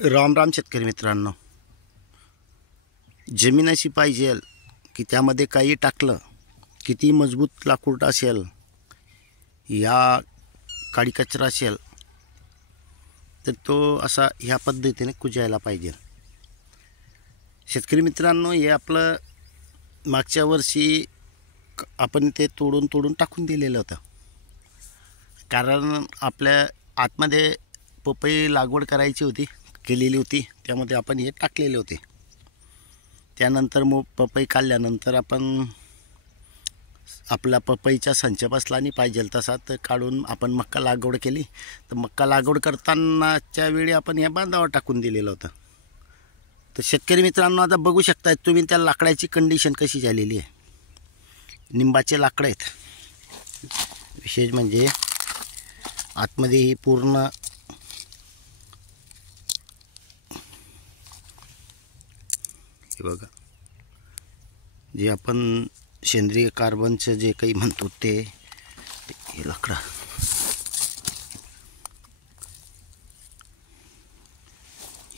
राम राम शेतकरी मित्रांनो, जमीन अशी पाहिजे की त्यामध्ये काही टाकलं, किती मजबूत लाकूड असेल या काडी कचरा असेल तर तो असा ह्या पद्धतीने कुजायला पाहिजे. शेतकरी मित्रांनो, हे आपलं मागच्या वर्षी आपण ते तोडून टाकून दिलेलं होतं. कारण आपल्या आतमध्ये पपई लागवड करायची होती, केलेली होती, त्यामध्ये आपण हे टाकलेले होते. त्यानंतर मग पपई काढल्यानंतर आपण आपला पपईचा संच बसला आणि पाहिजे तसा तर काढून आपण मक्का लागवड केली. तर मक्का लागवड करतानाच्या वेळी आपण हे बांधावर टाकून दिलेलं होतं. तर शेतकरी मित्रांनो, आता बघू शकता तुम्ही त्या लाकडाची कंडिशन कशी झालेली आहे. निंबाचे लाकडं आहेत. विशेष म्हणजे आतमध्ये ही पूर्ण हे बघा, जे आपण सेंद्रिय कार्बनचं जे काही म्हणतो ते हे लाकडं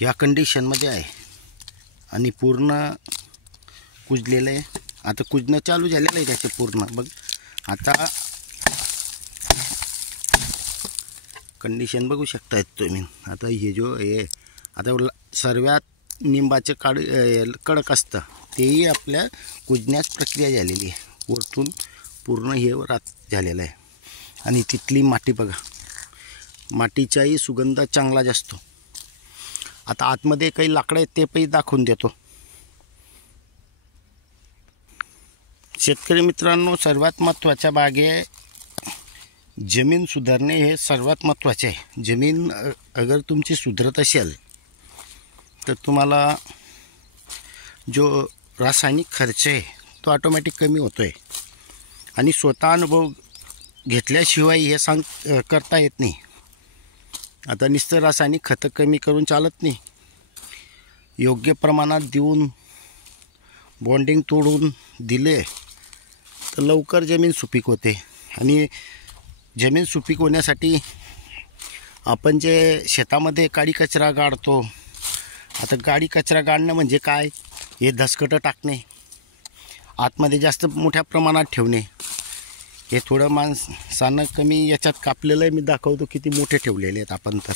या कंडिशनमध्ये आहे आणि पूर्ण कुजलेलं आहे. आता कुजणं चालू झालेलं आहे त्याचे पूर्ण. बघ आता कंडिशन बघू शकतायत तुम्ही. आता हे जो हे आता सर्वात निंबाचे कडक असतं तेही आपल्या कुजण्यास प्रक्रिया झालेली आहे. वरतून पूर्ण हे रात झालेलं आहे. आणि तिथली माती बघा, मातीचाही सुगंध चांगला जास्त. आता आतमध्ये काही लाकडं आहेत ते पण दाखवून देतो. शेतकरी मित्रांनो, सर्वात महत्त्वाच्या बागे जमीन सुधारणे हे सर्वात महत्त्वाचे आहे. जमीन अगर तुमची सुधरत असेल तर तुम्हाला जो रासायनिक खर्च आहे तो ऑटोमॅटिक कमी होतो आहे. आणि स्वतः अनुभव घेतल्याशिवाय हे करता येत नाही. आता नुसतं रासायनिक खतं कमी करून चालत नाही. योग्य प्रमाणात देऊन बॉन्डिंग तोडून दिले तर लवकर जमीन सुपीक होते. आणि जमीन सुपीक होण्यासाठी आपण जे शेतामध्ये काडी कचरा गाडतो, आता गाडी कचरा गाडणं म्हणजे काय, हे धसकटं टाकणे, आतमध्ये जास्त मोठ्या प्रमाणात ठेवणे. हे थोडं माणसानं कमी याच्यात कापलेलं आहे. मी दाखवतो किती मोठे ठेवलेले आहेत आपण. तर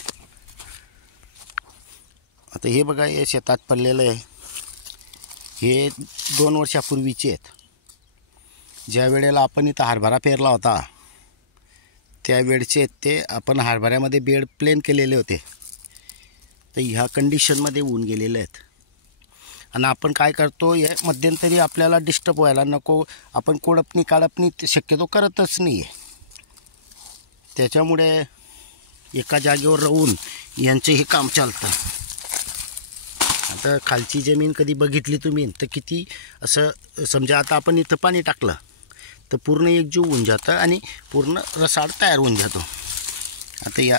आता हे बघा, हे शेतात पडलेलं आहे. हे 2 वर्षापूर्वीचे आहेत. ज्या वेळेला आपण इथं हरभरा पेरला होता त्यावेळचे आहेत ते. आपण हरभऱ्यामध्ये बेड प्लेन केलेले होते. तर ह्या कंडिशनमध्ये होऊन गेलेले आहेत. आणि आपण काय करतो, हे मध्यंतरी आपल्याला डिस्टर्ब व्हायला नको, आपण कोळपणी काळपणी शक्यतो करतच नाही आहे. त्याच्यामुळे एका जागेवर राहून यांचं हे काम चालतं. आता खालची जमीन कधी बघितली तुम्ही तर किती असं, समजा आता आपण इथं पाणी टाकलं तर पूर्ण एकजीव होऊन जातं आणि पूर्ण रसाळ तयार होऊन जातो. आता या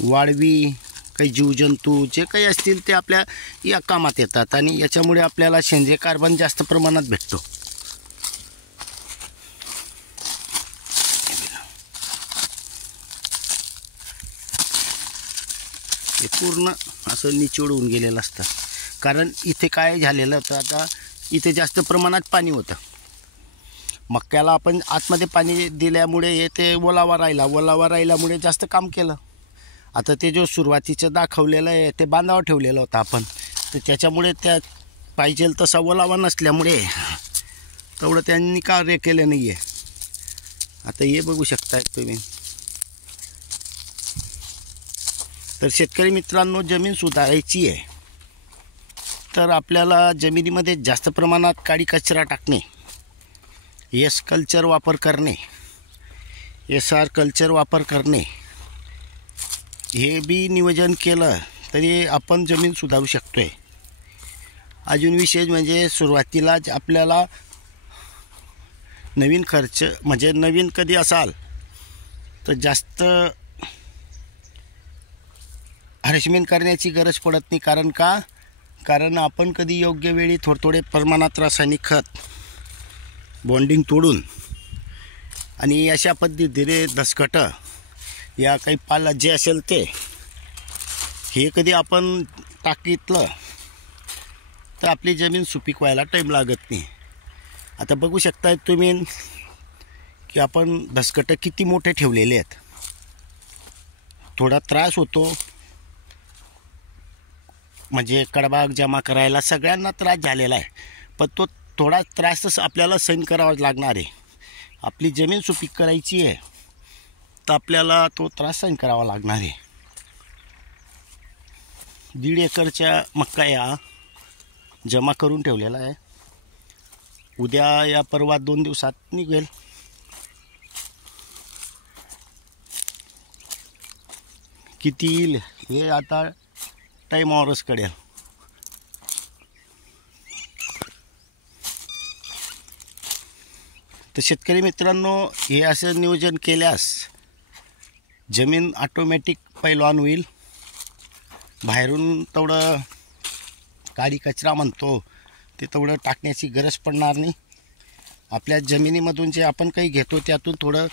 वाळवी, काही जीवजंतू जे काही असतील ते आपल्या या कामात येतात आणि याच्यामुळे आपल्याला सेंद्रिय कार्बन जास्त प्रमाणात भेटतो. हे पूर्ण असं निचोड होऊन गेलेलं असतं. कारण इथे काय झालेलं होतं, आता इथे जास्त प्रमाणात पाणी होतं. मक्याला आपण आतमध्ये पाणी दिल्यामुळे हे ते ओलावा राहिल्यामुळे जास्त काम केलं. आता ते जो सुरुवातीचं दाखवलेलं आहे ते बांधावर ठेवलेलं होतं आपण, तर त्याच्यामुळे त्या पाहिजे तसा ओलावा नसल्यामुळे तेवढं त्यांनी कार्य केलं नाही आहे. आता हे बघू शकताय तुम्ही. तर शेतकरी मित्रांनो, जमीन सुधारायची आहे तर आपल्याला जमिनीमध्ये जास्त प्रमाणात काडी कचरा टाकणे, एस कल्चर वापर करणे, SR कल्चर वापर करणे, हे बी नियोजन केलं तरी आपण जमीन सुधारू शकतो आहे. अजून विशेष म्हणजे सुरुवातीलाच आपल्याला नवीन खर्च म्हणजे नवीन कधी असाल तर जास्त हॅरेसमेंट करण्याची गरज पडत नाही. कारण आपण कधी योग्य वेळी थोडे प्रमाणात रासायनिक खत बॉन्डिंग तोडून आणि अशा पद्धतीने दसकटं या काही पाला जे असेल ते हे कधी आपण टाकीतलं तर आपली जमीन सुपीक व्हायला टाईम लागत नाही. आता बघू शकताय तुम्ही की आपण धसकटं किती मोठे ठेवलेले आहेत. थोडा त्रास होतो, म्हणजे कडबाग जमा करायला सगळ्यांना त्रास झालेला आहे, पण तो थोडा त्रासच आपल्याला सहन करावा लागणार आहे. आपली जमीन सुपीक करायची आहे तर आपल्याला तो त्रास सहन करावा लागणार आहे. 1.5 एकरच्या मक्का या जमा करून ठेवलेला आहे. उद्या या परवा 2 दिवसात निघेल. किती येईल हे आता टाईमावरच कळेल. तर शेतकरी मित्रांनो, हे असं नियोजन केल्यास जमीन ऑटोमॅटिक पैलवान होईल. बाहेरून तेवढं काडी कचरा म्हणतो ते तेवढं टाकण्याची गरज पडणार नाही. आपल्या जमिनीमधून जे आपण काही घेतो त्यातून थोडं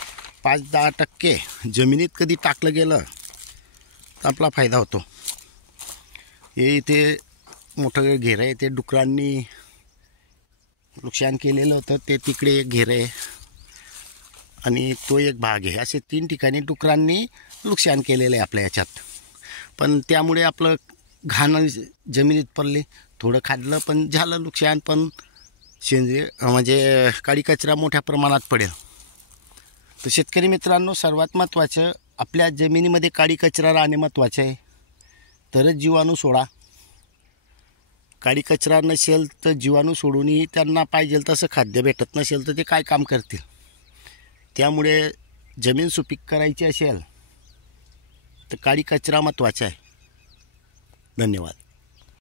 5-10% जमिनीत कधी टाकलं गेलं तर आपला फायदा होतो. हे इथे मोठं घेरं आहे, ते डुकरांनी नुकसान केलेलं होतं, ते तिकडे एक घेरं आहे आणि तो एक भाग आहे. असे 3 ठिकाणी डुकरांनी नुकसान केलेलं आहे आपल्या याच्यात. पण त्यामुळे आपलं घाण जमिनीत पडले, थोडं खाल्लं पण झालं नुकसान, पण सेंद्रिय म्हणजे काडी कचरा मोठ्या प्रमाणात पडेल. तर शेतकरी मित्रांनो, सर्वात महत्त्वाचं आपल्या जमिनीमध्ये काडी कचरा राहणे महत्त्वाचे आहे. तरच जीवाणू सोडा. काडी कचरा नसेल तर जीवाणू सोडूनही त्यांना पाहिजे तसं खाद्य भेटत नसेल तर ते काय काम करतील. त्यामुळे जमीन सुपीक करायची असेल तर काडी कचरा महत्त्वाचा आहे. धन्यवाद.